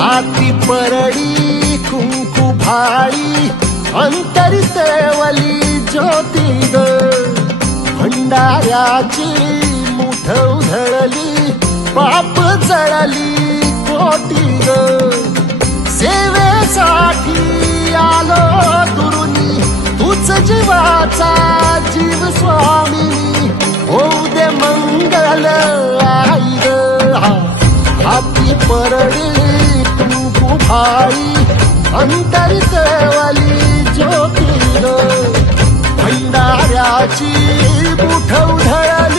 हाती परडी कुंकू भाळी अंतरी तेवली ज्योती ग भंडाऱ्याची मुठ उधळली पाप जळली कोटी ग सेवेसाठी आलो दुरुनी तूच जीवाचा जीव स्वामी होऊ दे मंगल आई ग हाती परडी कुंकू भाळी अंतरी तेवली ज्योती ग भंडाऱ्याची मुठ उधळली